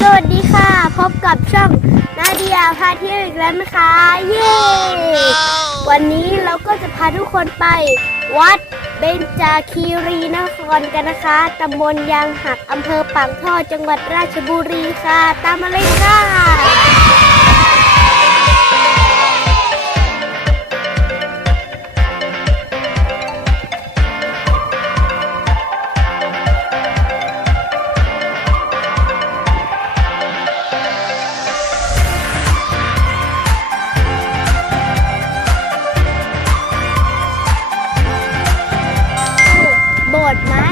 สวัสดีค่ะ พบกับช่องนาเดียพาเที่ยวอีกแล้วนะคะเย้วันนี้เราก็จะพาทุกคนไป วัดเบญจาคีรีนครกันนะคะตำบลยางหักอำเภอปากท่อจังหวัดราชบุรีค่ะ ตามมาเลยค่ะ โบสถ์ไม้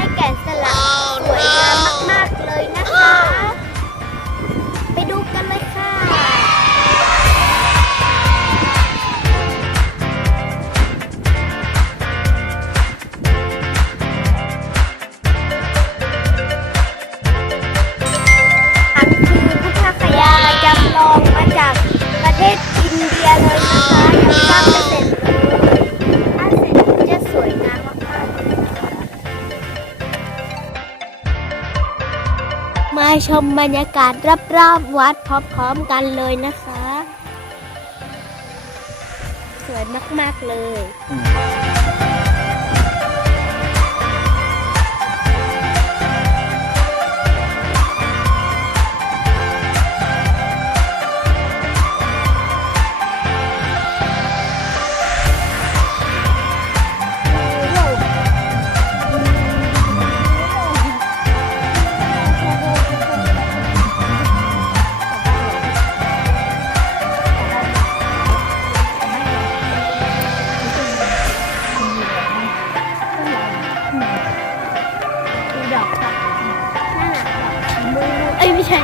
มาชมบรรยากาศรอบๆวัดพร้อมๆกันเลยนะคะ สวยมากๆเลย ไม่ใช่